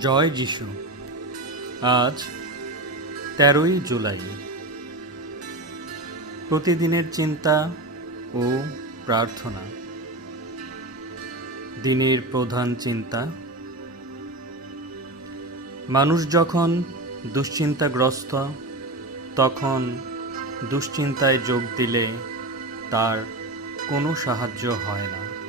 জয় যিশু। আজ তেরোই জুলাই। প্রতিদিনের চিন্তা ও প্রার্থনা। দিনের প্রধান চিন্তা। মানুষ যখন দুশ্চিন্তাগ্রস্ত, তখন দুশ্চিন্তায় যোগ দিলে তার কোনো সাহায্য হয় না।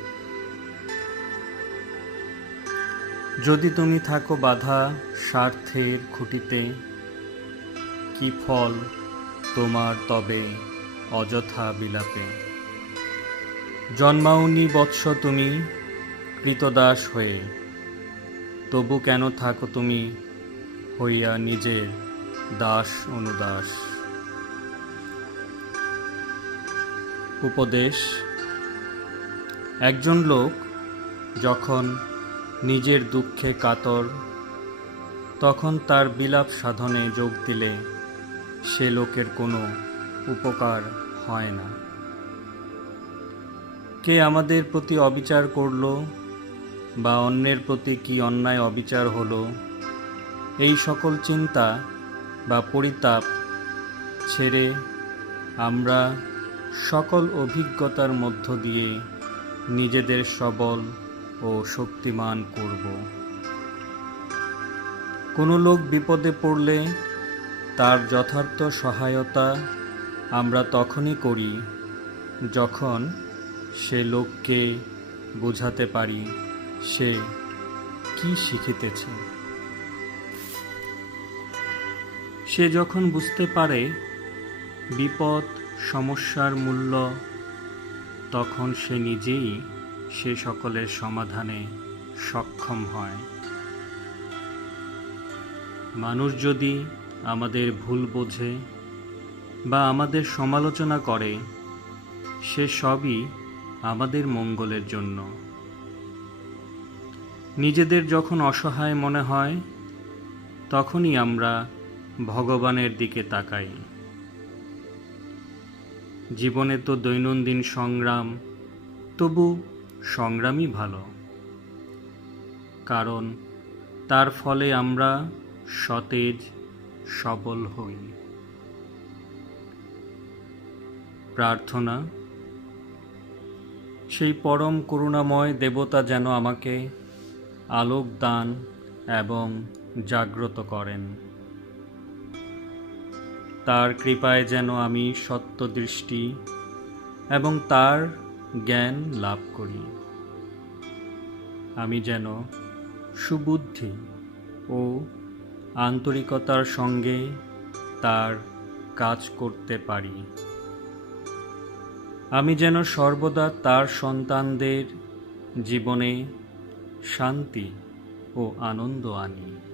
যদি তুমি থাকো বাধা স্বার্থের খুঁটিতে, কি ফল তোমার তবে অযথা বিলাপে? জন্মাওনি বৎস তুমি কৃতদাস হয়ে, তবু কেন থাকো তুমি হইয়া নিজের দাস অনুদাস? উপদেশ, একজন লোক যখন নিজের দুঃখে কাতর। তখন তার বিলাপ সাধনে যোগ দিলে সে লোকের কোনো উপকার হয় না। কে আমাদের প্রতি অবিচার করল বা অন্যের প্রতি কি অন্যায় অবিচার হলো, এই সকল চিন্তা বা পরিতাপ ছেড়ে আমরা সকল অভিজ্ঞতার মধ্য দিয়ে নিজেদের সবল ও শক্তিমান করব। কোনো লোক বিপদে পড়লে তার যথার্থ সহায়তা আমরা তখনই করি যখন সে লোককে বোঝাতে পারি সে কি শিখিতেছে। সে যখন বুঝতে পারে বিপদ, সমস্যার মূল্য, তখন সে নিজেই সে সকলের সমাধানে সক্ষম হয়। মানুষ যদি আমাদের ভুল বোঝে বা আমাদের সমালোচনা করে, সে সবই আমাদের মঙ্গলের জন্য। নিজেদের যখন অসহায় মনে হয়, তখনই আমরা ভগবানের দিকে তাকাই। জীবনে তো দৈনন্দিন সংগ্রাম, তবু সংগ্রামই ভালো। কারণ তার ফলে আমরা সতেজ, সবল হই। প্রার্থনা, সেই পরম করুণাময় দেবতা যেন আমাকে আলোক দান এবং জাগ্রত করেন। তার কৃপায় যেন আমি সত্য দৃষ্টি এবং তার জ্ঞান লাভ করি। আমি যেন সুবুদ্ধি ও আন্তরিকতার সঙ্গে তার কাজ করতে পারি। আমি যেন সর্বদা তার সন্তানদের জীবনে শান্তি ও আনন্দ আনি।